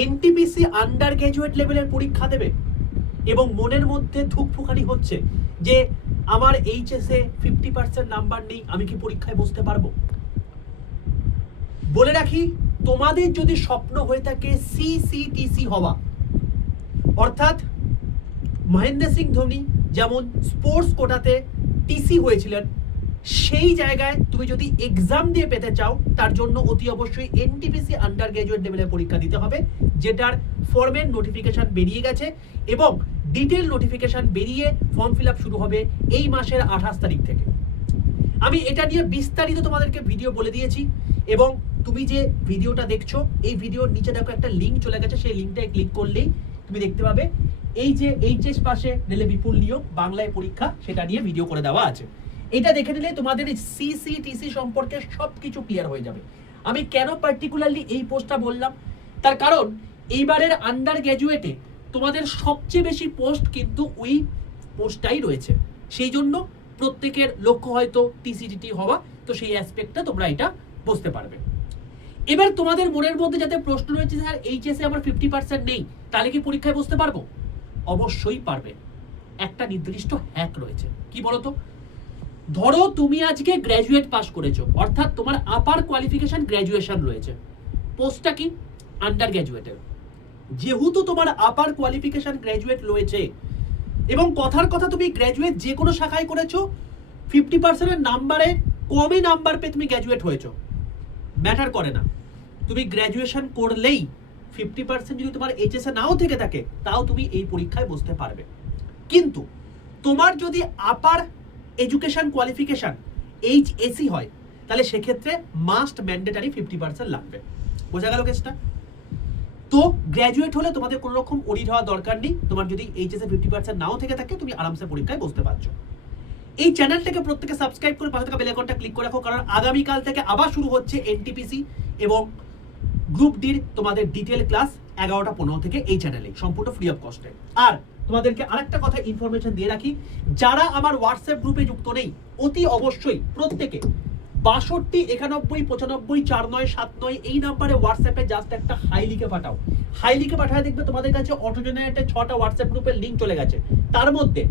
NTPC under graduate লেভেলের পরীক্ষা দেবে এবং মনের মধ্যে ধুকফুকানি হচ্ছে যে আমার এইচএসে 50% নাম্বার নেই, আমি কি পরীক্ষায় বসতে পারবো? বলে রাখি, তোমাদের যদি স্বপ্ন হয়ে থাকে সিসিটিসি হওয়া, অর্থাৎ মহেন্দ্র সিং ধোনি যেমন স্পোর্টস কোটাতে টিসি হয়েছিলেন, সেই জায়গায় তুমি যদি এক্সাম দিয়ে পেতে চাও, তার জন্য অতি অবশ্যই এনটিপিসি আন্ডার গ্র্যাজুয়েট লেভেলের পরীক্ষা দিতে হবে, যেটার ফর্মের নোটিফিকেশন বেরিয়ে গেছে এবং ডিটেল নোটিফিকেশন বেরিয়ে ফর্ম ফিল আপ শুরু হবে এই মাসের 28 তারিখ থেকে। আমি এটা নিয়ে বিস্তারিত তোমাদেরকে ভিডিও বলে দিয়েছি এবং তুমি যে ভিডিওটা দেখছো, এই ভিডিওর নিচে দেখো একটা লিঙ্ক চলে গেছে, সেই লিঙ্কটায় ক্লিক করলেই তুমি দেখতে পাবে এই যে এইচএস পাশে রেলে বিপুল নিয়োগ বাংলায় পরীক্ষা, সেটা নিয়ে ভিডিও করে দেওয়া আছে। এটা দেখে নিলে তোমাদের এই সিসিটিসি সম্পর্কে সবকিছু ক্লিয়ার হয়ে যাবে। আমি কেন পার্টিকুলারলি এই পোস্টটা বললাম, তার কারণ এইবারের আন্ডার গ্র্যাজুয়েটে তোমাদের সবচেয়ে বেশি পোস্ট কিন্তু ওই পোস্টটাই রয়েছে, সেই জন্য প্রত্যেকের লক্ষ্য হয়তো টিসিটিটি হওয়া, তো সেই অ্যাসপেক্টটা তোমরা এটা বুঝতে পারবে। এবার তোমাদের মনের মধ্যে যাতে প্রশ্ন রয়েছে, স্যার এইচএসে আমার 50% নেই, তাহলে কি পরীক্ষায় বসতে পারবো? অবশ্যই পারবে। একটা নির্দিষ্ট হ্যাক রয়েছে, কি বলতো? ধরো তুমি আজকে গ্র্যাজুয়েট পাস করেছো, অর্থাৎ তোমার আপার কোয়ালিফিকেশন গ্র্যাজুয়েশন রয়েছে, পোস্টটা কি আন্ডার গ্র্যাজুয়েটের। যেহেতু তোমার আপার কোয়ালিফিকেশন গ্র্যাজুয়েট রয়েছে এবং কথার কথা তুমি গ্র্যাজুয়েট যে কোনো শাখায় করেছো, 50% নাম্বারে কমই নাম্বার পেয়ে তুমি গ্র্যাজুয়েট হয়েছো, ম্যাটার করে না। তুমি গ্র্যাজুয়েশন করলেই 50% যদি তোমার এইচএসএ নাও থেকে থাকে, তাও তুমি এই পরীক্ষায় বসতে পারবে। কিন্তু তোমার যদি আপার এডুকেশন কোয়ালিফিকেশন এইচএসি হয়, তাহলে সেক্ষেত্রে মাস্ট ম্যান্ডেটারি 50% লাগবে। বোঝা গেল কেসটা? তো গ্র্যাজুয়েট হলে তোমাদের কোনো রকম ওরিড হওয়ার দরকার নেই। তোমার যদি এইচএসএ 50% নাও থেকে থাকে, তুমি আরামসে পরীক্ষায় বসতে পারছো। এই চ্যানেলটাকে প্রত্যেকে সাবস্ক্রাইব করে পাশে থাকা বেল আইকনটা ক্লিক করে রাখো, কারণ আগামীকাল থেকে আবার শুরু হচ্ছে এনটিপিসি এবং গ্রুপ ডির তোমাদের ডিটেল ক্লাস 11টা 15 থেকে এই চ্যানেলে, সম্পূর্ণ ফ্রি অফ কস্টে। আর তোমাদেরকে আরেকটা কথা ইনফরমেশন দিয়ে রাখি, যারা আমার হোয়াটসঅ্যাপ গ্রুপে যুক্ত নেই, অতি অবশ্যই প্রত্যেকে 62 91 95 4979 এই নাম্বারে হোয়াটসঅ্যাপে জাস্ট একটা হাই লিখে পাঠাও। হাই লিখে পাঠায় দেখবে তোমাদের কাছে অটো জেনারেটেড 6টা হোয়াটসঅ্যাপ গ্রুপের লিঙ্ক চলে গেছে। তার মধ্যে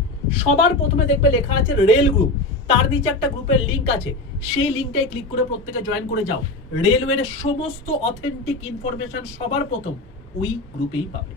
সবার প্রথমে দেখবে লেখা আছে রেল গ্রুপ, তার নিচে একটা গ্রুপের লিঙ্ক আছে, সেই লিঙ্কটাই ক্লিক করে প্রত্যেকে জয়েন করে যাও। রেলওয়ের সমস্ত অথেন্টিক ইনফরমেশন সবার প্রথম ওই গ্রুপেই পাবে।